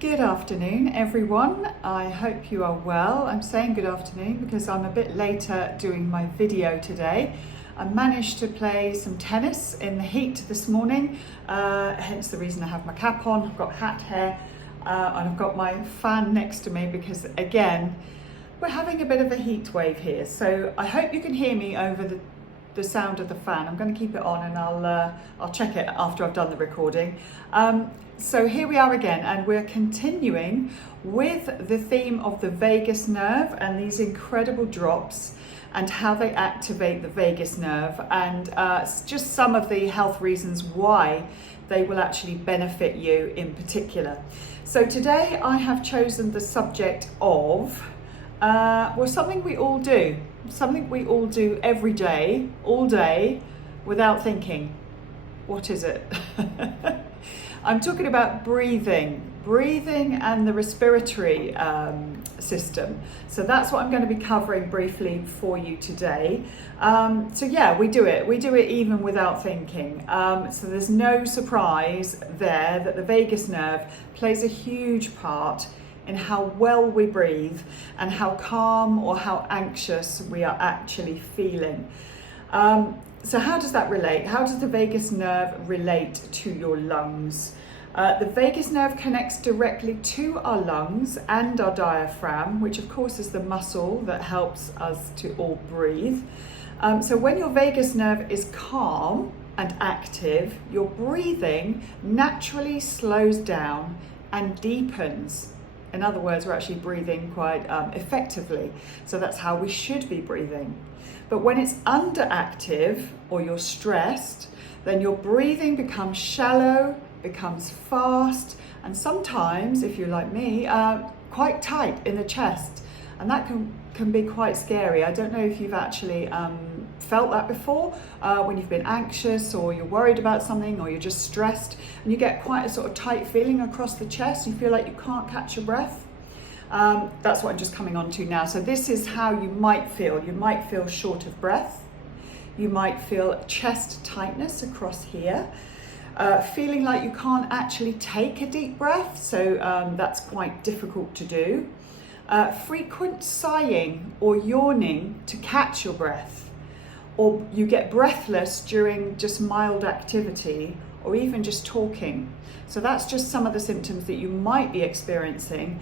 Good afternoon, everyone. I hope you are well. I'm saying good afternoon because I'm a bit later doing my video today. I managed to play some tennis in the heat this morning, hence the reason I have my cap on. I've got hat hair and I've got my fan next to me because, again, we're having a bit of a heat wave here. So I hope you can hear me over the sound of the fan. I'm going to keep it on and I'll check it after I've done the recording. So here we are again, and we're continuing with the theme of the vagus nerve and these incredible drops and how they activate the vagus nerve, and just some of the health reasons why they will actually benefit you in particular. So today I have chosen the subject of something we all do every day, all day, without thinking. What is it? I'm talking about breathing and the respiratory system. So that's what I'm going to be covering briefly for you today. So yeah, we do it even without thinking. So there's no surprise there that the vagus nerve plays a huge part in how well we breathe and how calm or how anxious we are actually feeling. So how does that relate? How does the vagus nerve relate to your lungs? The vagus nerve connects directly to our lungs and our diaphragm, which of course is the muscle that helps us to all breathe. So when your vagus nerve is calm and active, your breathing naturally slows down and deepens. In other words, we're actually breathing quite effectively. So that's how we should be breathing. But when it's underactive or you're stressed, then your breathing becomes shallow, becomes fast, and sometimes, if you're like me, quite tight in the chest. And that can be quite scary. I don't know if you've actually felt that before, when you've been anxious or you're worried about something or you're just stressed and you get quite a sort of tight feeling across the chest. You feel like you can't catch your breath. That's what I'm just coming on to now. So this is how you might feel. You might feel short of breath. You might feel chest tightness across here. Feeling like you can't actually take a deep breath. So that's quite difficult to do. Frequent sighing or yawning to catch your breath. Or you get breathless during just mild activity or even just talking. So that's just some of the symptoms that you might be experiencing,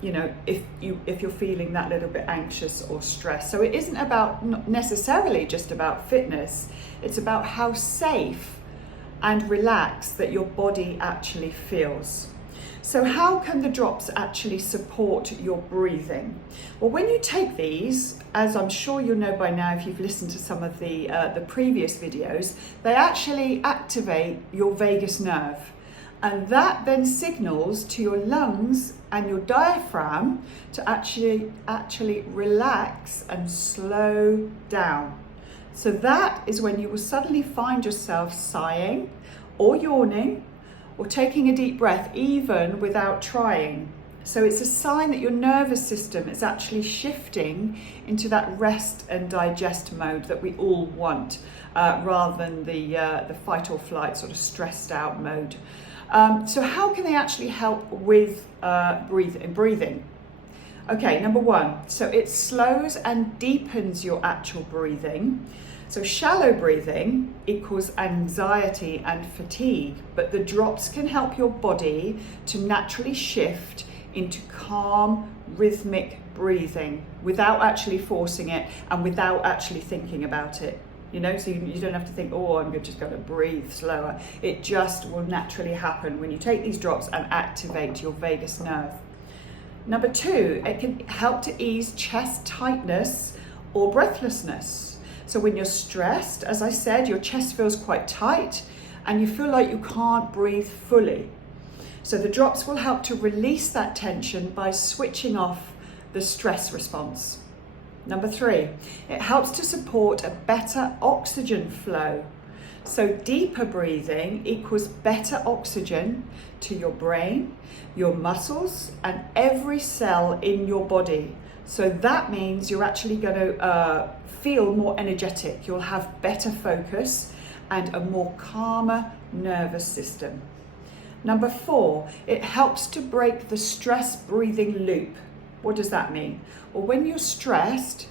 if you're feeling that little bit anxious or stressed. So it isn't about not necessarily just about fitness. It's about how safe and relaxed that your body actually feels. So how can the drops actually support your breathing? Well, when you take these, as I'm sure you'll know by now if you've listened to some of the previous videos, they actually activate your vagus nerve. And that then signals to your lungs and your diaphragm to actually relax and slow down. So that is when you will suddenly find yourself sighing or yawning or taking a deep breath even without trying. So it's a sign that your nervous system is actually shifting into that rest and digest mode that we all want, rather than the fight or flight sort of stressed out mode. So how can they actually help with breathing? Okay, number one, so it slows and deepens your actual breathing. So shallow breathing equals anxiety and fatigue, but the drops can help your body to naturally shift into calm, rhythmic breathing without actually forcing it and without actually thinking about it. So you don't have to think, oh, I'm just going to breathe slower. It just will naturally happen when you take these drops and activate your vagus nerve. Number two, it can help to ease chest tightness or breathlessness. So when you're stressed, as I said, your chest feels quite tight and you feel like you can't breathe fully. So the drops will help to release that tension by switching off the stress response. Number three, it helps to support a better oxygen flow. So deeper breathing equals better oxygen to your brain, your muscles, and every cell in your body. So that means you're actually going to feel more energetic. You'll have better focus and a more calmer nervous system. Number 4, it helps to break the stress breathing loop. What does that mean? Well, when you're stressed,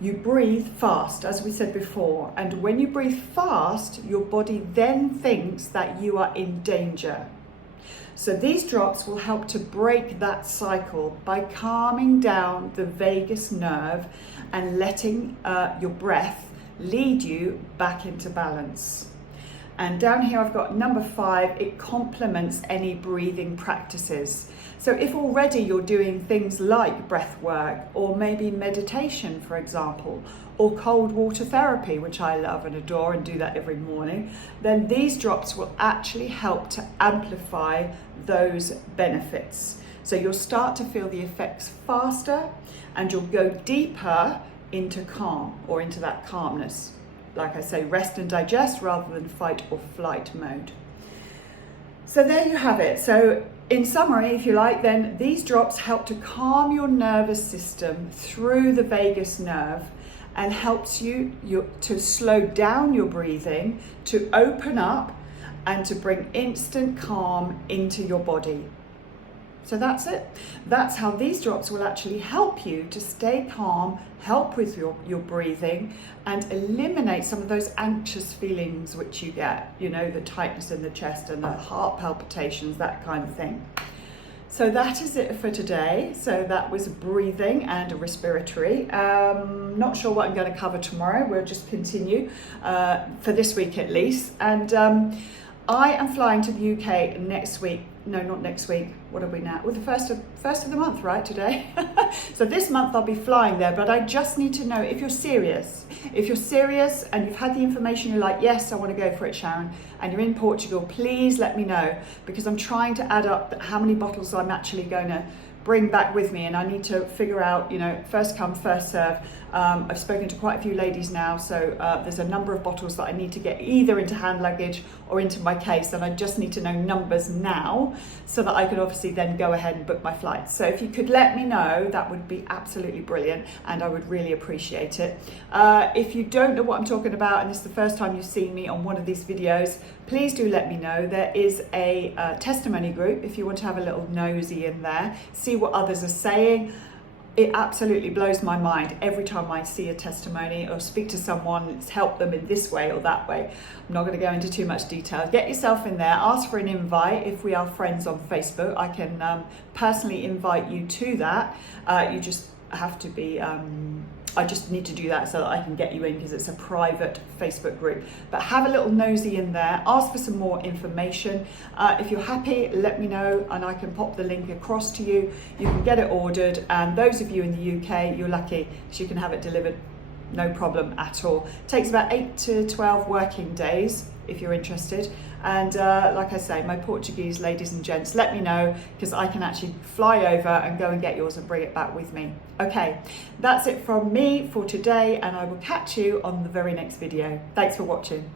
you breathe fast, as we said before, and when you breathe fast, your body then thinks that you are in danger. So these drops will help to break that cycle by calming down the vagus nerve and letting your breath lead you back into balance. And down here I've got number 5, it complements any breathing practices. So if already you're doing things like breath work, or maybe meditation, for example, or cold water therapy, which I love and adore and do that every morning, then these drops will actually help to amplify those benefits. So you'll start to feel the effects faster, and you'll go deeper into calm, or into that calmness. Like I say, rest and digest rather than fight or flight mode. So there you have it. So in summary, if you like, then these drops help to calm your nervous system through the vagus nerve, and helps you to slow down your breathing, to open up, and to bring instant calm into your body. So that's it. That's how these drops will actually help you to stay calm, help with your breathing, and eliminate some of those anxious feelings which you get, you know, the tightness in the chest and the heart palpitations, that kind of thing. So that is it for today. So that was breathing and respiratory. Not sure what I'm going to cover tomorrow. We'll just continue for this week at least. And I am flying to the UK next week. No, not next week. What are we now? Well, the first of the month, right, today? So this month I'll be flying there, but I just need to know if you're serious. If you're serious and you've had the information, you're like, yes, I want to go for it, Sharon, and you're in Portugal, please let me know, because I'm trying to add up how many bottles I'm actually going to bring back with me, and I need to figure out, you know, first come, first serve. I've spoken to quite a few ladies now, so there's a number of bottles that I need to get either into hand luggage or into my case, and I just need to know numbers now so that I could obviously then go ahead and book my flights. So if you could let me know, that would be absolutely brilliant, and I would really appreciate it. If you don't know what I'm talking about, and this is the first time you've seen me on one of these videos, please do let me know. There is a testimony group if you want to have a little nosy in there, see what others are saying. It absolutely blows my mind every time I see a testimony or speak to someone that's helped them in this way or that way. I'm not going to go into too much detail. Get yourself in there, ask for an invite. If we are friends on Facebook, I can personally invite you to that. You just have to be, I just need to do that so that I can get you in, because it's a private Facebook group. But have a little nosy in there, ask for some more information. If you're happy, let me know and I can pop the link across to you. You can get it ordered, and those of you in the UK, you're lucky, so you can have it delivered, no problem at all. It takes about 8 to 12 working days if you're interested. And like I say, my Portuguese ladies and gents, let me know, because I can actually fly over and go and get yours and bring it back with me. Okay, that's it from me for today, and I will catch you on the very next video. Thanks for watching.